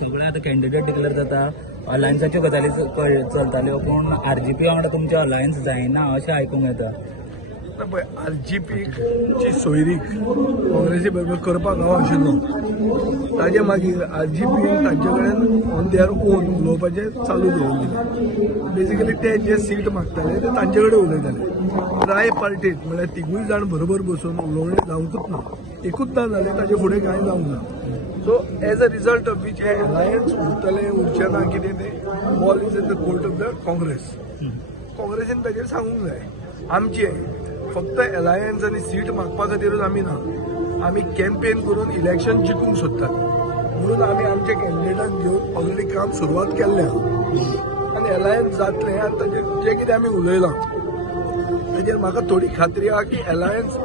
सगळे आता candidate declare जाता, अलायन्साच्यो गजाली चलताल्यो, पूण RGP वांगडा तुमचे अलायन्स जायना अशें आयकूंक येता. पळय RGPची सोयरीक काँग्रेसी बरोबर करपाक हांव आशिल्लो. ताजे मागीर RGP तांचे कडेन ऑन देअर ओन उलोवपाचें चालू दवरलें. बेसिकली ते जे सीट मागताले ते तांचे कडेन उलयताले. ट्राय पार्टीत म्हळ्यार तिगूय जाण बरोबर बसून उलोवणें जावंकूच ना. एकूच ना जालें ताचे फुडें कांय जावंक ना. So as a result of which हे अलायन्स उरतलें उरचें ना कितें तें ball is in the court of the Congress. काँग्रेसीन ताचेर सांगूंक जाय आमचें फक्त अलायन्स आनी सीट मागपा खातीरच आमी ना, आमी कॅम्पेन करून इलेक्शन जिखूंक सोदतात. म्हणून आमी आमचे कॅन्डिडेटाक घेवन ऑलरेडी काम सुरवात केल्लें आहा आनी अलायन्स जातलें. आनी ताचेर जें कितें आमी उलयलां ताचेर म्हाका थोडी खात्री आहा की अलायन्स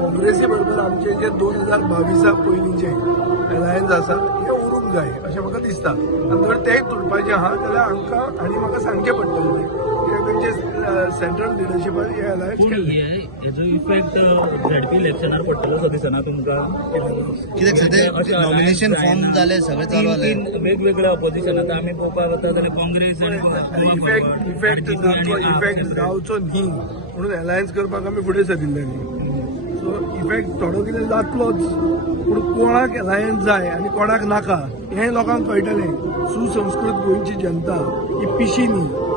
काँग्रेसी बरोबर आमचे जे 2022 पयलींचे अलायन्स आसा हे उरूंक जाय अशें म्हाका दिसता. आनी जर तेंय तुटपाचें आहा जाल्यार आमकां आनी म्हाका सांगचें पडटलें तांचे सेंट्रल लिडरशिपान हे अलायन्स केल्लें. हेजो इफेक्ट ZP इलेक्शनार पडटलो असो दिसना तुमकां? कित्याक सध्या नॉमिनेशन फॉर्म जाले सगळे चालू जाले. वेगवेगळे ऑपोजिशन आता आमी पळोवपाक वता जाल्यार काँग्रेस इफेक्ट जावचो न्ही म्हणून अलायन्स करपाक आमी फुडें सरिल्ले न्ही. सो इफेक्ट थोडो कितें जातलोच, पूण कोणाक अलायन्स जाय आनी कोणाक नाका हें लोकांक कळटलें. सुसंस्कृत गोंयची जनता ही पिशी न्ही.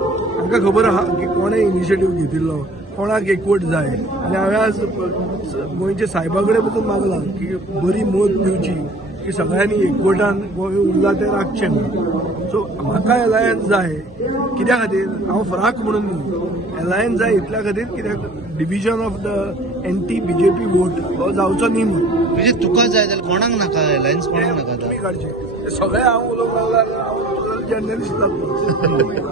आमकां खबर आहा की कोणें इनिशिएटीव घेतिल्लो, कोणाक एकवट जाय. आनी हांवें आज गोंयच्या सायबा कडेन वचून मागलां की बरी मत दिवची की सगळ्यांनी एकवटान गोंय उरला तें राखचें न्ही. सो म्हाका अलायन्स जाय कित्या खातीर, हांव फराक म्हणून न्ही, अलायन्स जाय इतल्या खातीर कित्याक division of the anti BJP vote हो जावचो न्ही म्हणून. म्हणजे तुका जाय जाल्यार कोणाक नाका अलायन्स, कोणाक नाका तुमी काडचे सगळे हांव उलोवंक लागला हांव जर्नलिस्ट जातलो.